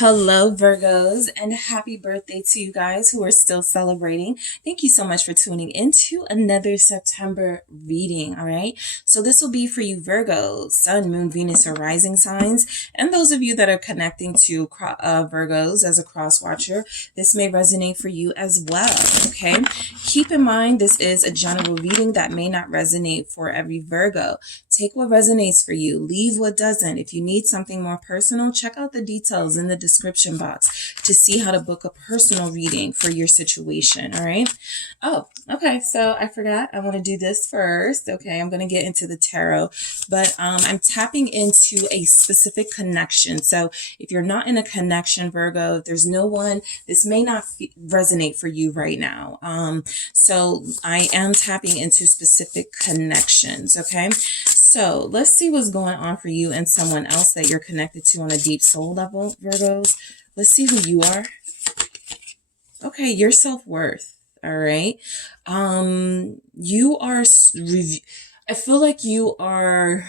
Hello, Virgos, and happy birthday to you guys who are still celebrating. Thank you so much for tuning into another September reading, all right? So this will be for you Virgos, Sun, Moon, Venus, or Rising signs, and those of you that are connecting to Virgos as a cross-watcher, this may resonate for you as well, okay? Keep in mind, this is a general reading that may not resonate for every Virgo. Take what resonates for you, leave what doesn't. If you need something more personal, check out the details in the description box to see how to book a personal reading for your situation, all right? Oh, okay, so I forgot. I want to do this first. Okay, I'm going to get into the tarot, but I'm tapping into a specific connection. So if you're not in a connection, Virgo, if there's no one, this may not resonate for you right now. So I am tapping into specific connections, okay? So let's see what's going on for you and someone else that you're connected to on a deep soul level, Virgos. Let's see who you are. Okay, your self-worth. All right. You are, I feel like you are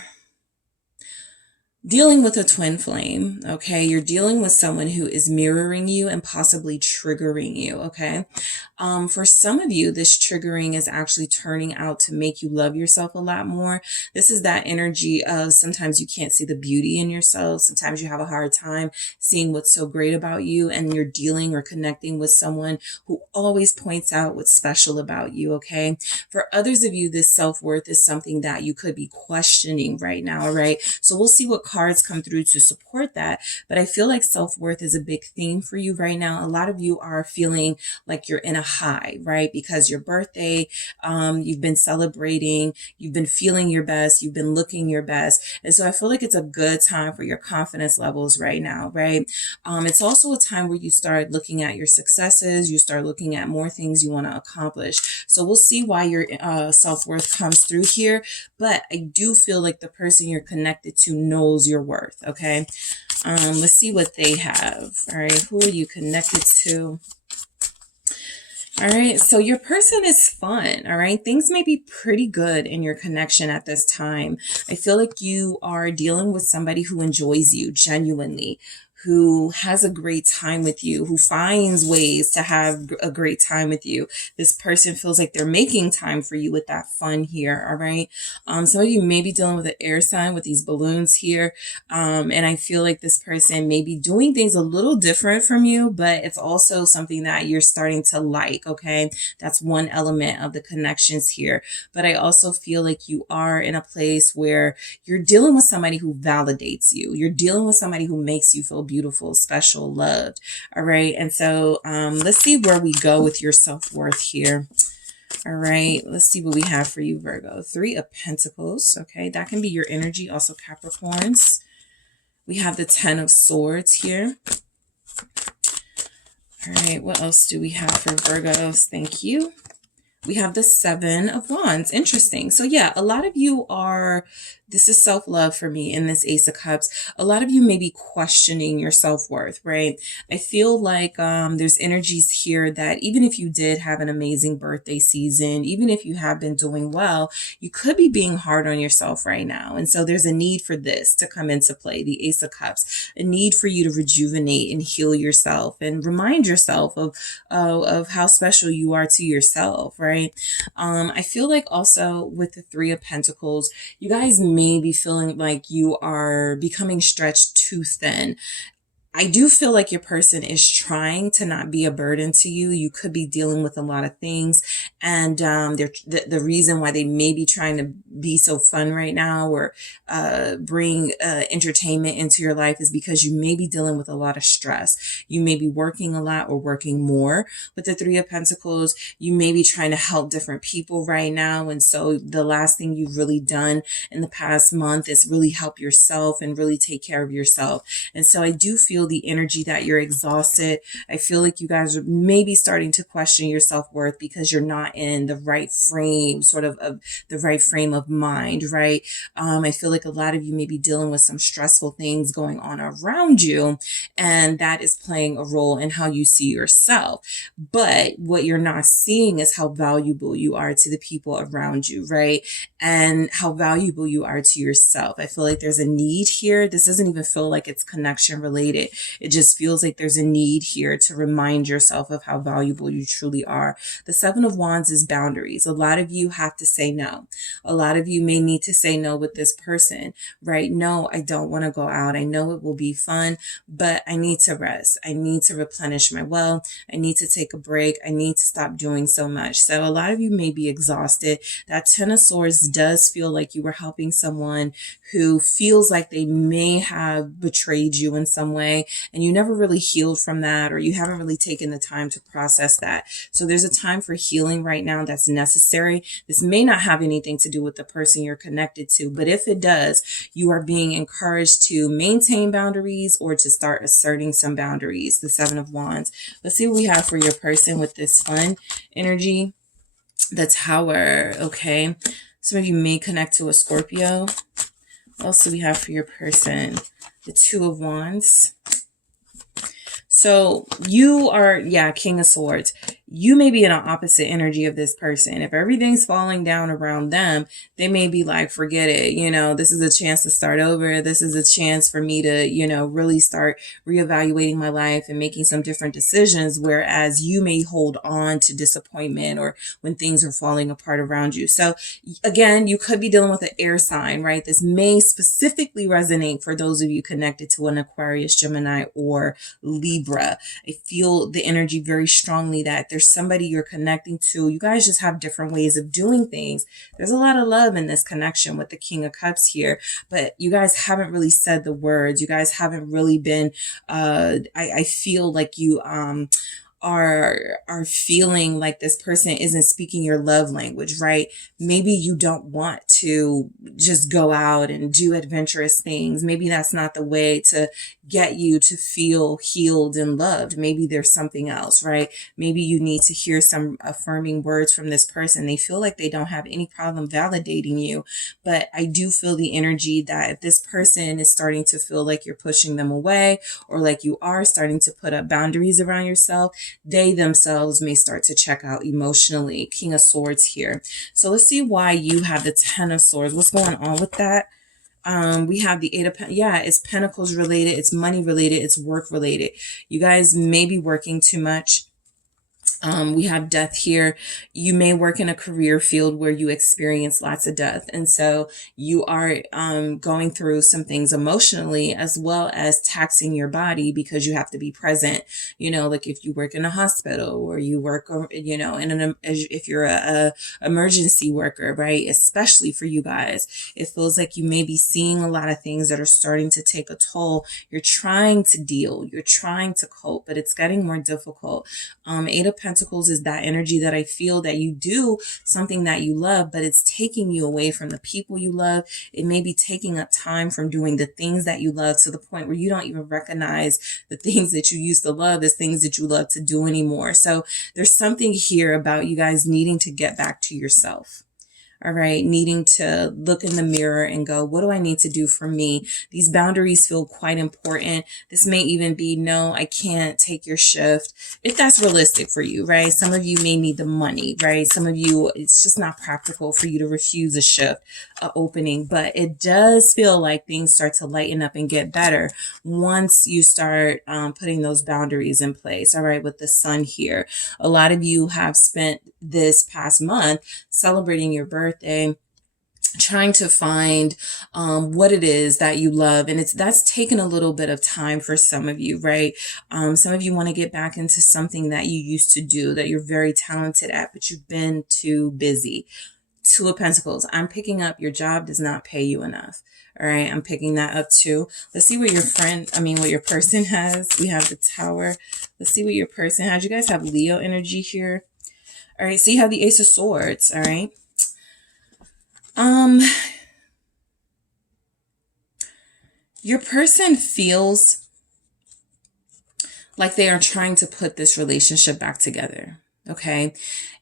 dealing with a twin flame, okay? You're dealing with someone who is mirroring you and possibly triggering you, okay? For some of you, this triggering is actually turning out to make you love yourself a lot more. This is that energy of sometimes you can't see the beauty in yourself. Sometimes you have a hard time seeing what's so great about you, and you're dealing or connecting with someone who always points out what's special about you, okay? For others of you, this self-worth is something that you could be questioning right now, right? So we'll see what cards come through to support that. But I feel like self-worth is a big theme for you right now. A lot of you are feeling like you're in a high, right? Because your birthday, you've been celebrating, you've been feeling your best, you've been looking your best. And so I feel like it's a good time for your confidence levels right now, right? It's also a time where you start looking at your successes, you start looking at more things you want to accomplish. So we'll see why your self-worth comes through here. But I do feel like the person you're connected to knows your worth, okay? Let's see what they have. All right, who are you connected to? All right, so your person is fun, all right? Things may be pretty good in your connection at this time. I feel like you are dealing with somebody who enjoys you genuinely, who has a great time with you, who finds ways to have a great time with you. This person feels like they're making time for you with that fun here, all right? Some of you may be dealing with an air sign with these balloons here, and I feel like this person may be doing things a little different from you, but it's also something that you're starting to like, okay? That's one element of the connections here. But I also feel like you are in a place where you're dealing with somebody who validates you. You're dealing with somebody who makes you feel beautiful, special, loved. All right. And so let's see where we go with your self-worth here. All right. Let's see what we have for you, Virgo. 3 of Pentacles. Okay. That can be your energy. Also Capricorns. We have the 10 of Swords here. All right. What else do we have for Virgos? Thank you. We have the 7 of Wands. Interesting. So yeah, a lot of you are, this is self-love for me in this Ace of Cups. A lot of you may be questioning your self-worth, right? I feel like there's energies here that even if you did have an amazing birthday season, even if you have been doing well, you could be being hard on yourself right now. And so there's a need for this to come into play, the Ace of Cups, a need for you to rejuvenate and heal yourself and remind yourself of how special you are to yourself, right? I feel like also with the 3 of Pentacles, you guys may be feeling like you are becoming stretched too thin. I do feel like your person is trying to not be a burden to you. You could be dealing with a lot of things. And the reason why they may be trying to be so fun right now or bring entertainment into your life is because you may be dealing with a lot of stress. You may be working a lot or working more. With the 3 of Pentacles, you may be trying to help different people right now. And so the last thing you've really done in the past month is really help yourself and really take care of yourself. And so I do feel the energy that you're exhausted. I feel like you guys are maybe starting to question your self-worth because you're not in the right frame, sort of the right frame of mind, right? I feel like a lot of you may be dealing with some stressful things going on around you, and that is playing a role in how you see yourself. But what you're not seeing is how valuable you are to the people around you, right? And how valuable you are to yourself. I feel like there's a need here. This doesn't even feel like it's connection related. it. It just feels like there's a need here to remind yourself of how valuable you truly are. The Seven of Wands is boundaries. A lot of you have to say no. A lot of you may need to say no with this person, right? No, I don't want to go out. I know it will be fun, but I need to rest. I need to replenish my well. I need to take a break. I need to stop doing so much. So a lot of you may be exhausted. That Ten of Swords does feel like you were helping someone who feels like they may have betrayed you in some way, and you never really healed from that, or you haven't really taken the time to process that. So there's a time for healing right now that's necessary. This may not have anything to do with the person you're connected to, but if it does, you are being encouraged to maintain boundaries or to start asserting some boundaries. The Seven of Wands. Let's see what we have for your person with this fun energy. The Tower. Okay. Some of you may connect to a Scorpio. What else do we have for your person? The Two of Wands. So you are, yeah, King of Swords. You may be in an opposite energy of this person. If everything's falling down around them, they may be like, forget it. You know, this is a chance to start over. This is a chance for me to, you know, really start reevaluating my life and making some different decisions. Whereas you may hold on to disappointment or when things are falling apart around you. So again, you could be dealing with an air sign, right? This may specifically resonate for those of you connected to an Aquarius, Gemini, or Libra. I feel the energy very strongly that there's somebody you're connecting to. You guys just have different ways of doing things. There's a lot of love in this connection with the King of Cups here, but you guys haven't really said the words. You guys haven't really been, I feel like you, are feeling like this person isn't speaking your love language, right? Maybe you don't want to just go out and do adventurous things. Maybe that's not the way to get you to feel healed and loved. Maybe there's something else, right? Maybe you need to hear some affirming words from this person. They feel like they don't have any problem validating you, but I do feel the energy that if this person is starting to feel like you're pushing them away, or like you are starting to put up boundaries around yourself, they themselves may start to check out emotionally. King of Swords here. So let's see why you have the Ten of Swords. What's going on with that? We have the Eight of Pentacles. Yeah, it's Pentacles related. It's money related. It's work related. You guys may be working too much. We have death here. You may work in a career field where you experience lots of death. And so you are going through some things emotionally as well as taxing your body because you have to be present. You know, like if you work in a hospital or you work, you know, if you're a emergency worker, right? Especially for you guys, it feels like you may be seeing a lot of things that are starting to take a toll. You're trying to deal, you're trying to cope, but it's getting more difficult. Eight of Pentacles is that energy that I feel that you do something that you love, but it's taking you away from the people you love. It may be taking up time from doing the things that you love to the point where you don't even recognize the things that you used to love as things that you love to do anymore. So there's something here about you guys needing to get back to yourself. All right, needing to look in the mirror and go, what do I need to do for me? These boundaries feel quite important. This may even be, no, I can't take your shift, if that's realistic for you, right? Some of you may need the money, right? Some of you, it's just not practical for you to refuse a shift, opening, but it does feel like things start to lighten up and get better once you start putting those boundaries in place. All right, with the Sun here, a lot of you have spent this past month celebrating your birthday, trying to find what it is that you love, and that's taken a little bit of time for some of you, right? Some of you want to get back into something that you used to do that you're very talented at, but you've been too busy. Two of Pentacles. I'm picking up your job does not pay you enough. All right, I'm picking that up too. Let's see what what your person has. We have the Tower. Let's see what your person has. You guys have Leo energy here. All right, so you have the Ace of Swords, all right? Your person feels like they are trying to put this relationship back together, okay?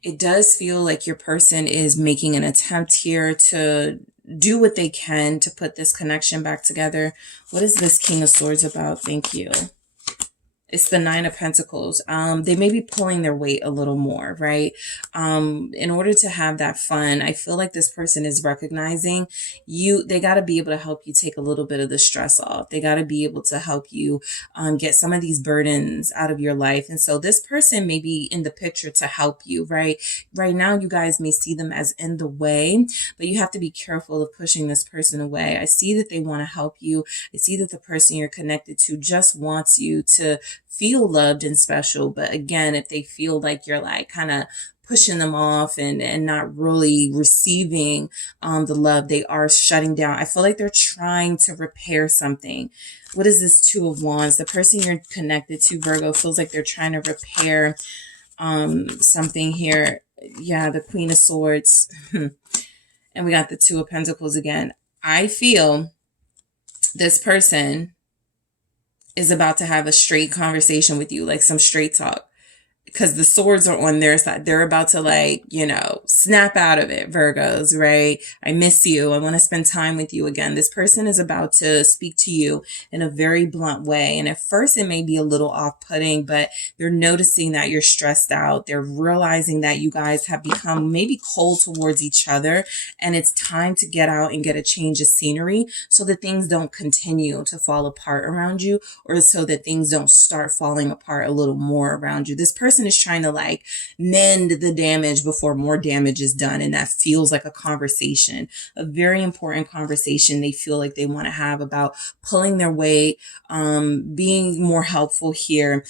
It does feel like your person is making an attempt here to do what they can to put this connection back together. What is this King of Swords about? Thank you. It's the Nine of Pentacles. They may be pulling their weight a little more, right? In order to have that fun, I feel like this person is recognizing you. They got to be able to help you take a little bit of the stress off. They got to be able to help you get some of these burdens out of your life. And so this person may be in the picture to help you, right? Right now, you guys may see them as in the way, but you have to be careful of pushing this person away. I see that they want to help you. I see that the person you're connected to just wants you to feel loved and special. But again, if they feel like you're like kind of pushing them off and not really receiving the love, they are shutting down. I feel like they're trying to repair something. What is this Two of Wands? The person you're connected to, Virgo, feels like they're trying to repair something here. Yeah, the Queen of Swords. And we got the Two of Pentacles again. I feel this person is about to have a straight conversation with you, like some straight talk. Because the swords are on their side. They're about to, like, you know, snap out of it, Virgos, right? I miss you. I want to spend time with you again. This person is about to speak to you in a very blunt way. And at first it may be a little off-putting, but they're noticing that you're stressed out. They're realizing that you guys have become maybe cold towards each other. And it's time to get out and get a change of scenery so that things don't continue to fall apart around you, or so that things don't start falling apart a little more around you. This person is trying to like mend the damage before more damage is done. And that feels like a conversation, a very important conversation they feel like they want to have about pulling their weight, being more helpful here.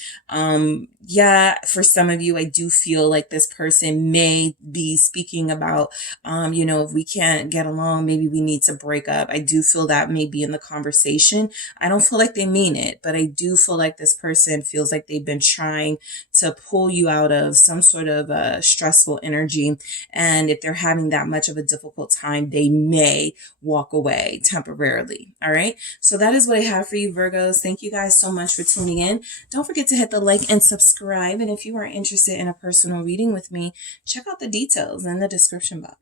Yeah, for some of you, I do feel like this person may be speaking about, you know, if we can't get along, maybe we need to break up. I do feel that may be in the conversation. I don't feel like they mean it, but I do feel like this person feels like they've been trying to pull you out of some sort of stressful energy. And if they're having that much of a difficult time, they may walk away temporarily. All right. So that is what I have for you, Virgos. Thank you guys so much for tuning in. Don't forget to hit the like and subscribe. And if you are interested in a personal reading with me, check out the details in the description box.